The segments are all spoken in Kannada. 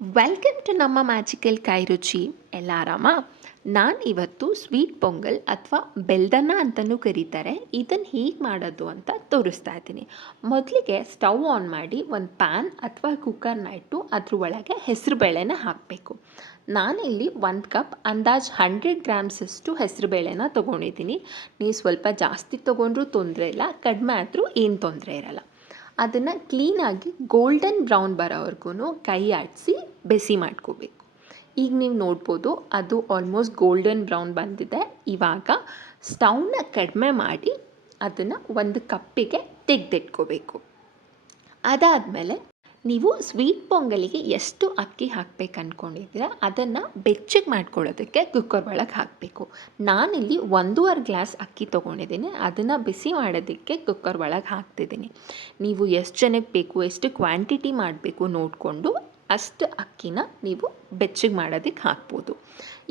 ವೆಲ್ಕಮ್ ಟು ನಮ್ಮ ಮ್ಯಾಜಿಕಲ್ ಕೈ ರುಚಿ. ಎಲ್ಲ ಆರಾಮ? ನಾನು ಇವತ್ತು ಸ್ವೀಟ್ ಪೊಂಗಲ್ ಅಥವಾ ಬೆಲ್ದನ್ನ ಅಂತಲೂ ಕರೀತಾರೆ, ಇದನ್ನು ಹೇಗೆ ಮಾಡೋದು ಅಂತ ತೋರಿಸ್ತಾ ಇದ್ದೀನಿ. ಮೊದಲಿಗೆ ಸ್ಟವ್ ಆನ್ ಮಾಡಿ ಒಂದು ಪ್ಯಾನ್ ಅಥವಾ ಕುಕ್ಕರ್ನ ಇಟ್ಟು ಅದ್ರ ಒಳಗೆ ಹೆಸರುಬೇಳೆನ ಹಾಕಬೇಕು. ನಾನಿಲ್ಲಿ 1 ಕಪ್ ಅಂದಾಜು 100 ಗ್ರಾಮ್ಸಷ್ಟು ಹೆಸರುಬೇಳೆನ ತೊಗೊಂಡಿದ್ದೀನಿ. ನೀವು ಸ್ವಲ್ಪ ಜಾಸ್ತಿ ತೊಗೊಂಡ್ರೂ ತೊಂದರೆ ಇಲ್ಲ, ಕಡಿಮೆ ಆದರೂ ಏನು ತೊಂದರೆ ಇರಲ್ಲ. ಅದನ್ನು ಕ್ಲೀನಾಗಿ ಗೋಲ್ಡನ್ ಬ್ರೌನ್ ಬರೋವರೆಗೂ ಕೈ ಆಡಿಸಿ ಬಿಸಿ ಮಾಡ್ಕೋಬೇಕು. ಈಗ ನೀವು ನೋಡ್ಬೋದು ಅದು ಆಲ್ಮೋಸ್ಟ್ ಗೋಲ್ಡನ್ ಬ್ರೌನ್ ಬಂದಿದೆ. ಇವಾಗ ಸ್ಟವ್ನ ಕಡಿಮೆ ಮಾಡಿ ಅದನ್ನು ಒಂದು ಕಪ್ಪಿಗೆ ತೆಗೆದಿಟ್ಕೋಬೇಕು. ಅದಾದಮೇಲೆ ನೀವು ಸ್ವೀಟ್ ಪೊಂಗಲಿಗೆ ಎಷ್ಟು ಅಕ್ಕಿ ಹಾಕಬೇಕು ಅಂದ್ಕೊಂಡಿದ್ದೀರ ಅದನ್ನು ಬೆಚ್ಚಗೆ ಮಾಡ್ಕೊಳ್ಳೋದಕ್ಕೆ ಕುಕ್ಕರ್ ಒಳಗೆ ಹಾಕಬೇಕು. ನಾನಿಲ್ಲಿ 1.5 ಗ್ಲಾಸ್ ಅಕ್ಕಿ ತೊಗೊಂಡಿದ್ದೀನಿ, ಅದನ್ನು ಬಿಸಿ ಮಾಡೋದಕ್ಕೆ ಕುಕ್ಕರ್ ಒಳಗೆ ಹಾಕ್ತಿದ್ದೀನಿ. ನೀವು ಎಷ್ಟು ಜನಕ್ಕೆ ಬೇಕು, ಎಷ್ಟು ಕ್ವಾಂಟಿಟಿ ಮಾಡಬೇಕು ನೋಡಿಕೊಂಡು ಅಷ್ಟು ಅಕ್ಕಿನ ನೀವು ಬೆಚ್ಚಗೆ ಮಾಡೋದಕ್ಕೆ ಹಾಕ್ಬೋದು.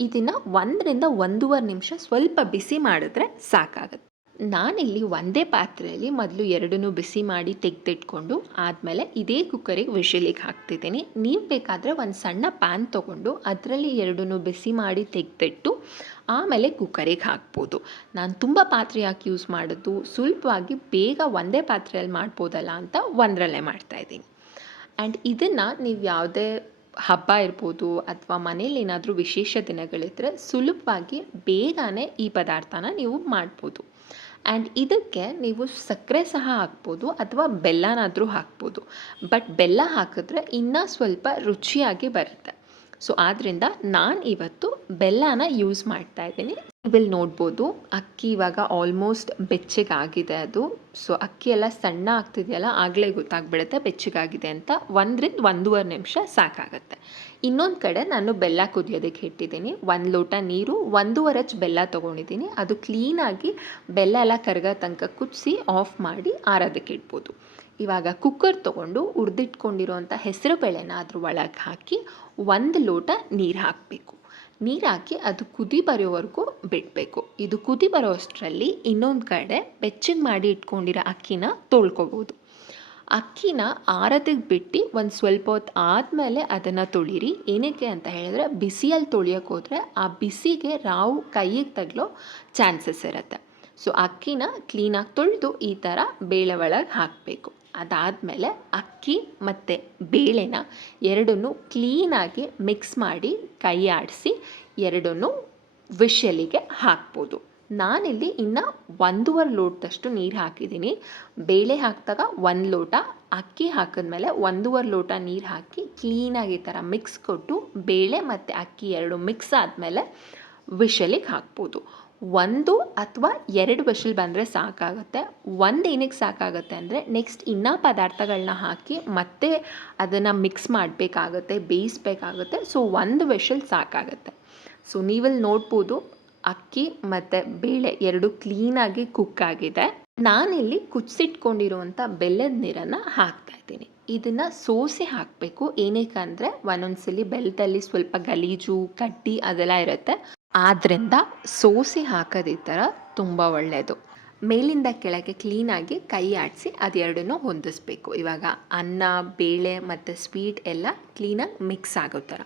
ಇದನ್ನು 1ರಿಂದ 1.5 ನಿಮಿಷ ಸ್ವಲ್ಪ ಬಿಸಿ ಮಾಡಿದ್ರೆ ಸಾಕಾಗುತ್ತೆ. ನಾನಿಲ್ಲಿ ಒಂದೇ ಪಾತ್ರೆಯಲ್ಲಿ ಮೊದಲು ಎರಡನ್ನೂ ಬಿಸಿ ಮಾಡಿ ತೆಗೆದಿಟ್ಕೊಂಡು ಆದಮೇಲೆ ಇದೇ ಕುಕ್ಕರಿಗೆ ವಿಷಲಿಗೆ ಹಾಕ್ತಿದ್ದೀನಿ. ನೀವು ಬೇಕಾದರೆ ಒಂದು ಸಣ್ಣ ಪ್ಯಾನ್ ತೊಗೊಂಡು ಅದರಲ್ಲಿ ಎರಡನ್ನೂ ಬಿಸಿ ಮಾಡಿ ತೆಗೆದಿಟ್ಟು ಆಮೇಲೆ ಕುಕ್ಕರಿಗೆ ಹಾಕ್ಬೋದು. ನಾನು ತುಂಬ ಪಾತ್ರೆ ಯಾಕೆ ಯೂಸ್ ಮಾಡೋದು, ಸುಲಭವಾಗಿ ಬೇಗ ಒಂದೇ ಪಾತ್ರೆಯಲ್ಲಿ ಮಾಡ್ಬೋದಲ್ಲ ಅಂತ ಒಂದರಲ್ಲೇ ಮಾಡ್ತಾಯಿದ್ದೀನಿ. ಆ್ಯಂಡ್ ಇದನ್ನು ನೀವು ಯಾವುದೇ ಹಬ್ಬ ಇರ್ಬೋದು ಅಥವಾ ಮನೇಲಿ ಏನಾದರೂ ವಿಶೇಷ ದಿನಗಳಿದ್ದರೆ ಸುಲಭವಾಗಿ ಬೇಗನೆ ಈ ಪದಾರ್ಥನ ನೀವು ಮಾಡ್ಬೋದು. ಆ್ಯಂಡ್ ಇದಕ್ಕೆ ನೀವು ಸಕ್ಕರೆ ಸಹ ಹಾಕ್ಬೋದು ಅಥವಾ ಬೆಲ್ಲನಾದರೂ ಹಾಕ್ಬೋದು. ಬಟ್ ಬೆಲ್ಲ ಹಾಕಿದ್ರೆ ಇನ್ನೂ ಸ್ವಲ್ಪ ರುಚಿಯಾಗಿ ಬರುತ್ತೆ. ಸೊ ಆದ್ದರಿಂದ ನಾನು ಇವತ್ತು ಬೆಲ್ಲನ ಯೂಸ್ ಮಾಡ್ತಾ ಇದ್ದೀನಿ. ನೀವಿಲ್ಲಿ ನೋಡ್ಬೋದು ಅಕ್ಕಿ ಇವಾಗ ಆಲ್ಮೋಸ್ಟ್ ಬೆಚ್ಚಗಾಗಿದೆ ಅದು. ಸೊ ಅಕ್ಕಿ ಎಲ್ಲ ಸಣ್ಣ ಆಗ್ತಿದೆಯಲ್ಲ, ಆಗಲೇ ಗೊತ್ತಾಗ್ಬಿಡುತ್ತೆ ಬೆಚ್ಚಗಾಗಿದೆ ಅಂತ. 1ರಿಂದ 1.5 ನಿಮಿಷ ಸಾಕಾಗುತ್ತೆ. ಇನ್ನೊಂದು ಕಡೆ ನಾನು ಬೆಲ್ಲ ಕುದಿಯೋದಕ್ಕೆ ಇಟ್ಟಿದ್ದೀನಿ. 1 ಲೋಟ ನೀರು, 1.5 ಅಚ್ಚು ಬೆಲ್ಲ ತೊಗೊಂಡಿದ್ದೀನಿ. ಅದು ಕ್ಲೀನಾಗಿ ಬೆಲ್ಲ ಎಲ್ಲ ಕರಗೋ ತನಕ ಕುದಿಸಿ ಆಫ್ ಮಾಡಿ ಆರೋದಕ್ಕೆ ಇಡ್ಬೋದು. ಇವಾಗ ಕುಕ್ಕರ್ ತೊಗೊಂಡು ಹುರಿದಿಟ್ಕೊಂಡಿರೋಂಥ ಹೆಸರು ಬೇಳೆನ ಅದ್ರ ಒಳಗೆ ಹಾಕಿ 1 ಲೋಟ ನೀರು ಹಾಕಬೇಕು. ನೀರು ಹಾಕಿ ಅದು ಕುದಿ ಬರೋವರೆಗೂ ಬಿಡಬೇಕು. ಇದು ಕುದಿ ಬರೋ ಅಷ್ಟರಲ್ಲಿ ಇನ್ನೊಂದು ಕಡೆ ಬೆಚ್ಚಗೆ ಮಾಡಿ ಇಟ್ಕೊಂಡಿರೋ ಅಕ್ಕಿನ ತೊಳ್ಕೊಬೋದು. ಅಕ್ಕಿನ ಆರೋದಕ್ಕೆ ಬಿಟ್ಟು ಒಂದು ಸ್ವಲ್ಪ ಹೊತ್ತು ಆದಮೇಲೆ ಅದನ್ನು ತೊಳಿರಿ. ಏನಕ್ಕೆ ಅಂತ ಹೇಳಿದ್ರೆ ಬಿಸಿಯಲ್ಲಿ ತೊಳಿಯೋಕೆ ಹೋದರೆ ಆ ಬಿಸಿಗೆ ರಾವು ಕೈಗೆ ತಗಲೋ ಚಾನ್ಸಸ್ ಇರುತ್ತೆ. ಸೊ ಅಕ್ಕಿನ ಕ್ಲೀನಾಗಿ ತೊಳೆದು ಈ ಥರ ಬೇಳೆ ಒಳಗೆ ಹಾಕಬೇಕು. ಅದಾದಮೇಲೆ ಅಕ್ಕಿ ಮತ್ತು ಬೇಳೆನ ಎರಡನ್ನೂ ಕ್ಲೀನಾಗಿ ಮಿಕ್ಸ್ ಮಾಡಿ ಕೈ ಆಡಿಸಿ ಎರಡನ್ನೂ ವಿಷಲಿಗೆ ಹಾಕ್ಬೋದು. ನಾನಿಲ್ಲಿ ಇನ್ನು 1.5 ಲೋಟದಷ್ಟು ನೀರು ಹಾಕಿದ್ದೀನಿ. ಬೇಳೆ ಹಾಕಿದಾಗ 1 ಲೋಟ, ಅಕ್ಕಿ ಹಾಕಿದ್ಮೇಲೆ 1.5 ಲೋಟ ನೀರು ಹಾಕಿ ಕ್ಲೀನಾಗಿ ಈ ಥರ ಮಿಕ್ಸ್ ಕೊಟ್ಟು ಬೇಳೆ ಮತ್ತು ಅಕ್ಕಿ ಎರಡು ಮಿಕ್ಸ್ ಆದಮೇಲೆ ವಿಷಲಿಗೆ ಹಾಕ್ಬೋದು. 1 ಅಥವಾ 2 ವಿಷಲ್ ಬಂದರೆ ಸಾಕಾಗುತ್ತೆ. 1 ಏನಕ್ಕೆ ಸಾಕಾಗುತ್ತೆ ಅಂದರೆ ನೆಕ್ಸ್ಟ್ ಇನ್ನೂ ಪದಾರ್ಥಗಳನ್ನ ಹಾಕಿ ಮತ್ತೆ ಅದನ್ನು ಮಿಕ್ಸ್ ಮಾಡಬೇಕಾಗುತ್ತೆ, ಬೇಯಿಸಬೇಕಾಗುತ್ತೆ. ಸೊ 1 ವಿಷಲ್ ಸಾಕಾಗುತ್ತೆ. ಸೊ ನೀವಲ್ಲಿ ನೋಡ್ಬೋದು ಅಕ್ಕಿ ಮತ್ತು ಬೇಳೆ ಎರಡು ಕ್ಲೀನಾಗಿ ಕುಕ್ ಆಗಿದೆ. ನಾನಿಲ್ಲಿ ಕುದಿಸಿಟ್ಕೊಂಡಿರುವಂಥ ಬೆಲ್ಲದ ನೀರನ್ನು ಹಾಕ್ತಾಯಿದ್ದೀನಿ. ಇದನ್ನು ಸೋಸಿ ಹಾಕಬೇಕು. ಏನಕ್ಕೆ ಅಂದರೆ ಒಂದೊಂದ್ಸಲಿ ಬೆಲ್ಲದಲ್ಲಿ ಸ್ವಲ್ಪ ಗಲೀಜು ಕಡ್ಡಿ ಅದೆಲ್ಲ ಇರುತ್ತೆ. ಆದ್ದರಿಂದ ಸೋಸಿ ಹಾಕೋದು ಈ ಥರ ತುಂಬ ಒಳ್ಳೆಯದು. ಮೇಲಿಂದ ಕೆಳಗೆ ಕ್ಲೀನಾಗಿ ಕೈ ಆಡಿಸಿ ಅದೆರಡನ್ನೂ ಹೊಂದಿಸ್ಬೇಕು. ಇವಾಗ ಅನ್ನ, ಬೇಳೆ ಮತ್ತು ಸ್ವೀಟ್ ಎಲ್ಲ ಕ್ಲೀನಾಗಿ ಮಿಕ್ಸ್ ಆಗೋ ಥರ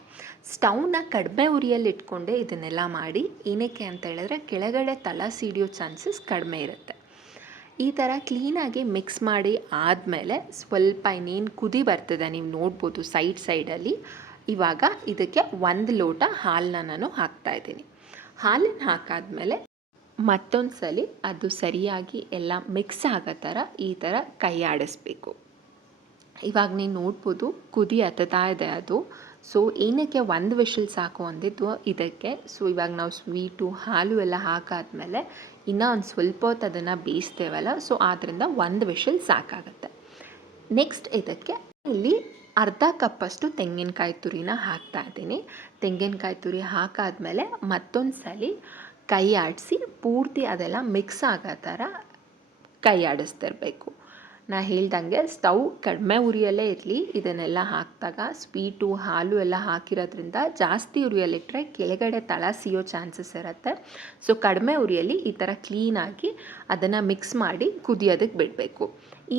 ಸ್ಟವ್ನ ಕಡಿಮೆ ಉರಿಯಲ್ಲಿ ಇಟ್ಕೊಂಡೆ ಇದನ್ನೆಲ್ಲ ಮಾಡಿ. ಏನಕ್ಕೆ ಅಂತ ಹೇಳಿದ್ರೆ ಕೆಳಗಡೆ ತಳ ಸಿಡಿಯೋ ಚಾನ್ಸಸ್ ಕಡಿಮೆ ಇರುತ್ತೆ. ಈ ಥರ ಕ್ಲೀನಾಗಿ ಮಿಕ್ಸ್ ಮಾಡಿ ಆದಮೇಲೆ ಸ್ವಲ್ಪ ಇನ್ನೇನು ಕುದಿ ಬರ್ತದೆ, ನೀವು ನೋಡ್ಬೋದು ಸೈಡಲ್ಲಿ. ಇವಾಗ ಇದಕ್ಕೆ 1 ಲೋಟ ಹಾಲನ್ನ ನಾನು ಹಾಕ್ತಾಯಿದ್ದೀನಿ. ಹಾಲನ್ನು ಹಾಕಾದ್ಮೇಲೆ ಮತ್ತೊಂದು ಸಲ ಅದು ಸರಿಯಾಗಿ ಎಲ್ಲ ಮಿಕ್ಸ್ ಆಗೋ ಥರ ಈ ಥರ ಕೈ ಆಡಿಸ್ಬೇಕು. ಇವಾಗ ನೀವು ನೋಡ್ಬೋದು ಕುದಿ ಹತ್ತುತ್ತಾ ಇದೆ ಅದು. ಸೊ ಏನಕ್ಕೆ 1 ವಿಷಲ್ ಸಾಕು ಅಂದಿದ್ದು ಇದಕ್ಕೆ. ಸೊ ಇವಾಗ ನಾವು ಸ್ವೀಟು ಹಾಲು ಎಲ್ಲ ಹಾಕಾದ್ಮೇಲೆ ಇನ್ನೂ ಒಂದು ಸ್ವಲ್ಪ ಹೊತ್ತು ಅದನ್ನು ಬೇಯಿಸ್ತೇವಲ್ಲ, ಸೊ ಆದ್ದರಿಂದ 1 ವಿಷಲ್ ಸಾಕಾಗುತ್ತೆ. ನೆಕ್ಸ್ಟ್ ಇದಕ್ಕೆ ಇಲ್ಲಿ ಅರ್ಧ ಕಪ್ಪಷ್ಟು ತೆಂಗಿನಕಾಯಿ ತುರಿನ ಹಾಕ್ತಾಯಿದ್ದೀನಿ. ತೆಂಗಿನಕಾಯಿ ತುರಿ ಹಾಕಾದ್ಮೇಲೆ ಮತ್ತೊಂದು ಸಲ ಕೈ ಆಡಿಸಿ ಪೂರ್ತಿ ಅದೆಲ್ಲ ಮಿಕ್ಸ್ ಆಗೋ ಥರ ಕೈ ಆಡಿಸ್ತಿರ್ಬೇಕು. ನಾ ಹೇಳ್ದಂಗೆ ಸ್ಟವ್ ಕಡಿಮೆ ಉರಿಯಲ್ಲೇ ಇರಲಿ. ಇದನ್ನೆಲ್ಲ ಹಾಕಿದಾಗ ಸ್ವೀಟು ಹಾಲು ಎಲ್ಲ ಹಾಕಿರೋದ್ರಿಂದ ಜಾಸ್ತಿ ಉರಿಯಲ್ಲಿಟ್ಟರೆ ಕೆಳಗಡೆ ತಳ ಸಿಯೋ ಚಾನ್ಸಸ್ ಇರುತ್ತೆ. ಸೊ ಕಡಿಮೆ ಉರಿಯಲ್ಲಿ ಈ ಥರ ಕ್ಲೀನಾಗಿ ಅದನ್ನು ಮಿಕ್ಸ್ ಮಾಡಿ ಕುದಿಯೋದಕ್ಕೆ ಬಿಡಬೇಕು.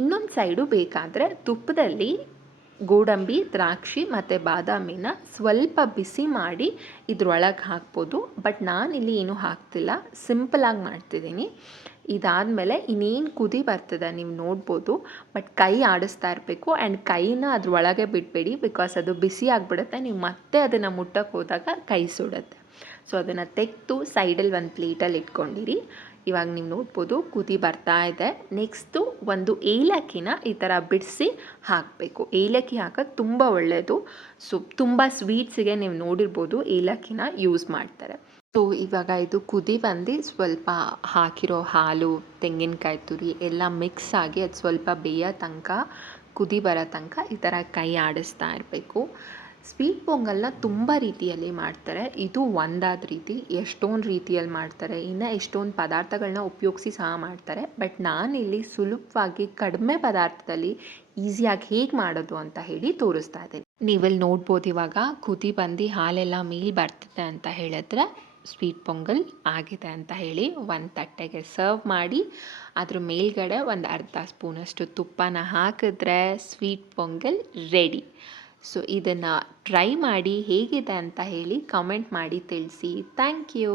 ಇನ್ನೊಂದು ಸೈಡು ಬೇಕಾದರೆ ತುಪ್ಪದಲ್ಲಿ ಗೋಡಂಬಿ, ದ್ರಾಕ್ಷಿ ಮತ್ತು ಬಾದಾಮಿನ ಸ್ವಲ್ಪ ಬಿಸಿ ಮಾಡಿ ಇದ್ರೊಳಗೆ ಹಾಕ್ಬೋದು. ಬಟ್ ನಾನಿಲ್ಲಿ ಏನೂ ಹಾಕ್ತಿಲ್ಲ, ಸಿಂಪಲಾಗಿ ಮಾಡ್ತಿದ್ದೀನಿ. ಇದಾದಮೇಲೆ ಇನ್ನೇನು ಕುದಿ ಬರ್ತದೆ ನೀವು ನೋಡ್ಬೋದು. ಬಟ್ ಕೈ ಆಡಿಸ್ತಾ ಇರಬೇಕು ಆ್ಯಂಡ್ ಕೈನ ಅದ್ರೊಳಗೆ ಬಿಡಬೇಡಿ, ಬಿಕಾಸ್ ಅದು ಬಿಸಿ ಆಗಿಬಿಡುತ್ತೆ. ನೀವು ಮತ್ತೆ ಅದನ್ನು ಮುಟ್ಟಕ್ಕೆ ಹೋದಾಗ ಕೈ ಸುಡುತ್ತೆ. ಸೊ ಅದನ್ನು ತೆಗೆದು ಸೈಡಲ್ಲಿ ಒಂದು ಪ್ಲೇಟಲ್ಲಿ ಇಟ್ಕೊಂಡಿರಿ. ಇವಾಗ ನೀವು ನೋಡ್ಬೋದು ಕುದಿ ಬರ್ತಾ ಇದೆ. ನೆಕ್ಸ್ಟು ಒಂದು ಏಲಕ್ಕಿನ ಈ ಥರ ಬಿಡಿಸಿ ಹಾಕಬೇಕು. ಏಲಕ್ಕಿ ಹಾಕೋದು ತುಂಬ ಒಳ್ಳೆಯದು. ಸೊ ತುಂಬ ಸ್ವೀಟ್ಸಿಗೆ ನೀವು ನೋಡಿರ್ಬೋದು ಏಲಕ್ಕಿನ ಯೂಸ್ ಮಾಡ್ತಾರೆ. ಸೊ ಇವಾಗ ಇದು ಕುದಿ ಬಂದು ಸ್ವಲ್ಪ ಹಾಕಿರೋ ಹಾಲು, ತೆಂಗಿನಕಾಯಿ ತುರಿ ಎಲ್ಲ ಮಿಕ್ಸ್ ಆಗಿ ಅದು ಸ್ವಲ್ಪ ಬೇಯೋ ತನಕ, ಕುದಿ ಬರೋ ತನಕ ಈ ಥರ ಕೈ ಆಡಿಸ್ತಾ ಇರಬೇಕು. ಸ್ವೀಟ್ ಪೊಂಗಲ್ನ ತುಂಬ ರೀತಿಯಲ್ಲಿ ಮಾಡ್ತಾರೆ. ಇದು ಒಂದಾದ ರೀತಿ, ಎಷ್ಟೊಂದು ರೀತಿಯಲ್ಲಿ ಮಾಡ್ತಾರೆ. ಇನ್ನು ಎಷ್ಟೊಂದು ಪದಾರ್ಥಗಳನ್ನ ಉಪಯೋಗಿಸಿ ಸಹ ಮಾಡ್ತಾರೆ. ಬಟ್ ನಾನಿಲ್ಲಿ ಸುಲಭವಾಗಿ ಕಡಿಮೆ ಪದಾರ್ಥದಲ್ಲಿ ಈಸಿಯಾಗಿ ಹೇಗೆ ಮಾಡೋದು ಅಂತ ಹೇಳಿ ತೋರಿಸ್ತಾ ಇದ್ದೀನಿ. ನೀವಲ್ಲಿ ನೋಡ್ಬೋದು ಇವಾಗ ಕುದಿ ಬಂದು ಹಾಲೆಲ್ಲ ಮೇಲೆ ಬರ್ತಿದೆ ಅಂತ ಹೇಳಿದ್ರೆ ಸ್ವೀಟ್ ಪೊಂಗಲ್ ಆಗಿದೆ ಅಂತ ಹೇಳಿ. ಒಂದು ತಟ್ಟೆಗೆ ಸರ್ವ್ ಮಾಡಿ ಅದ್ರ ಮೇಲ್ಗಡೆ ಒಂದು ಅರ್ಧ ಸ್ಪೂನಷ್ಟು ತುಪ್ಪನ ಹಾಕಿದ್ರೆ ಸ್ವೀಟ್ ಪೊಂಗಲ್ ರೆಡಿ. ಸೊ ಇದನ್ನು ಟ್ರೈ ಮಾಡಿ ಹೇಗಿದೆ ಅಂತ ಹೇಳಿ ಕಮೆಂಟ್ ಮಾಡಿ ತಿಳಿಸಿ. Thank you.